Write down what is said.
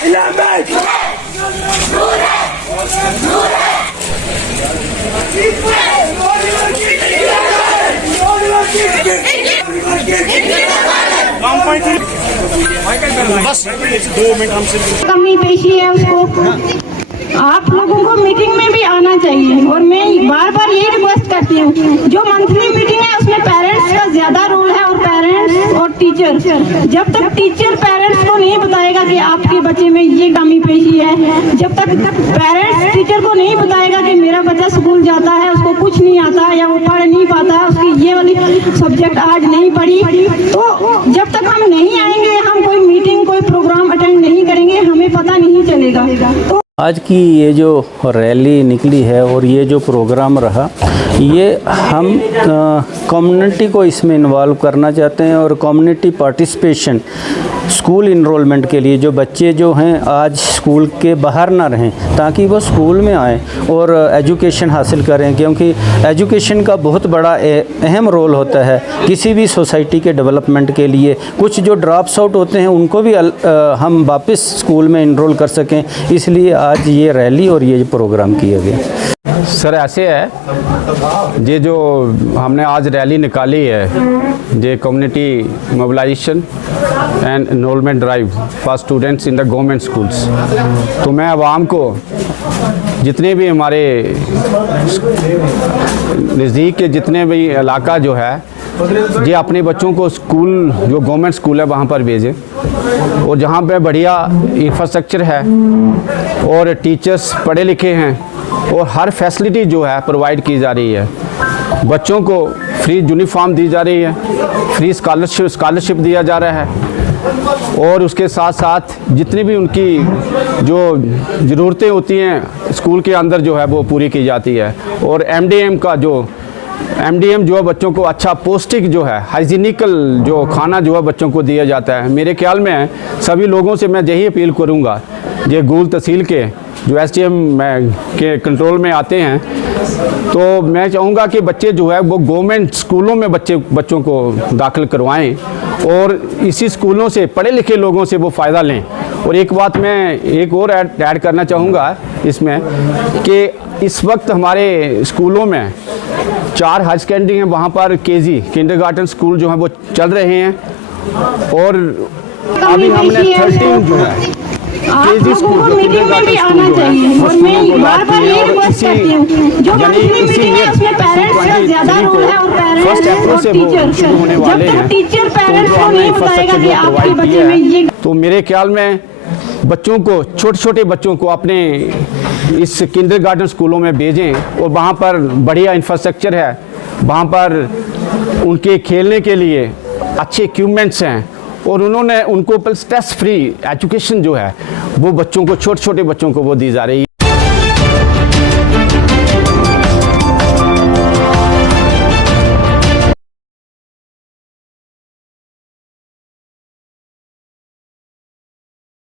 बस 2 मिनट हमसे कमी पेशी है उसको आप लोगों को मीटिंग में भी आना चाहिए। और मैं बार बार ये रिक्वेस्ट करती हूँ, जो मंथली मीटिंग है उसमें पेरेंट्स का ज्यादा रोल है, और पेरेंट्स और टीचर, जब तक टीचर पेरेंट्स को नहीं बताएगा कि आपके बच्चे में ये कमी पेशी है, जब तक पेरेंट्स टीचर को नहीं बताएगा कि मेरा बच्चा स्कूल जाता है, उसको कुछ नहीं आता या वो पढ़ नहीं पाता है, उसकी ये वाली सब्जेक्ट आज नहीं पढ़ी, तो जब तक हम नहीं आएंगे, हम कोई मीटिंग कोई प्रोग्राम अटेंड नहीं करेंगे, हमें पता नहीं चलेगा। तो आज की ये जो रैली निकली है और ये जो प्रोग्राम रहा, ये हम कम्युनिटी को इसमें इन्वॉल्व करना चाहते हैं और कम्युनिटी पार्टिसिपेशन स्कूल इनरोलमेंट के लिए, जो बच्चे जो हैं आज स्कूल के बाहर ना रहें, ताकि वो स्कूल में आएँ और एजुकेशन हासिल करें, क्योंकि एजुकेशन का बहुत बड़ा अहम रोल होता है किसी भी सोसाइटी के डेवलपमेंट के लिए। कुछ जो ड्रॉप्स आउट होते हैं उनको भी हम वापस स्कूल में इनरोल कर सकें, इसलिए आज ये रैली और ये प्रोग्राम किया गया। सर ऐसे है, ये जो हमने आज रैली निकाली है, ये community mobilisation and enrolment drive for students in the government schools, तो मैं आवाम को जितने भी हमारे नज़दीक के जितने भी इलाका जो है, ये अपने बच्चों को स्कूल जो गवर्नमेंट स्कूल है वहाँ पर भेजें, और जहाँ पे बढ़िया इंफ्रास्ट्रक्चर है और टीचर्स पढ़े लिखे हैं और हर फैसिलिटी जो है प्रोवाइड की जा रही है। बच्चों को फ्री यूनिफॉर्म दी जा रही है, फ्री स्कॉलरशिप दिया जा रहा है, और उसके साथ साथ जितनी भी उनकी जो ज़रूरतें होती हैं स्कूल के अंदर जो है वो पूरी की जाती है। और एमडीएम जो है बच्चों को अच्छा पौष्टिक जो है हाइजीनिकल जो खाना जो है बच्चों को दिया जाता है। मेरे ख्याल में सभी लोगों से मैं यही अपील करूंगा, ये गूल तहसील के जो एसडीएम के कंट्रोल में आते हैं, तो मैं चाहूँगा कि बच्चे जो है वो गवर्नमेंट स्कूलों में बच्चों को दाखिल करवाएं और इसी स्कूलों से पढ़े लिखे लोगों से वो फ़ायदा लें। और एक बात मैं एक और ऐड करना चाहूँगा इसमें कि इस वक्त हमारे स्कूलों में 4 हाई सेकेंडरी हैं, वहाँ पर केजी किंडरगार्टन स्कूल जो हैं वो चल रहे हैं, और अभी हमने 13 जो है केजी स्कूल मीटिंग में भी आना चाहिए। और मैं बार बार ये रिक्वेस्ट करती हूँ, जो मंथली मीटिंग है उसमें पेरेंट्स का ज्यादा रोल है, और पेरेंट्स और टीचर, जब तक टीचर पेरेंट्स को नहीं बताएगा कि आपके बच्चे में ये, तो मेरे ख्याल में बच्चों को छोटे बच्चों को अपने इस किंडरगार्टन स्कूलों में भेजें, और वहाँ पर बढ़िया इंफ्रास्ट्रक्चर है, वहाँ पर उनके खेलने के लिए अच्छे इक्विपमेंट्स हैं, और उनको स्ट्रेस फ्री एजुकेशन जो है वो बच्चों को छोटे बच्चों को वो दी जा रही है।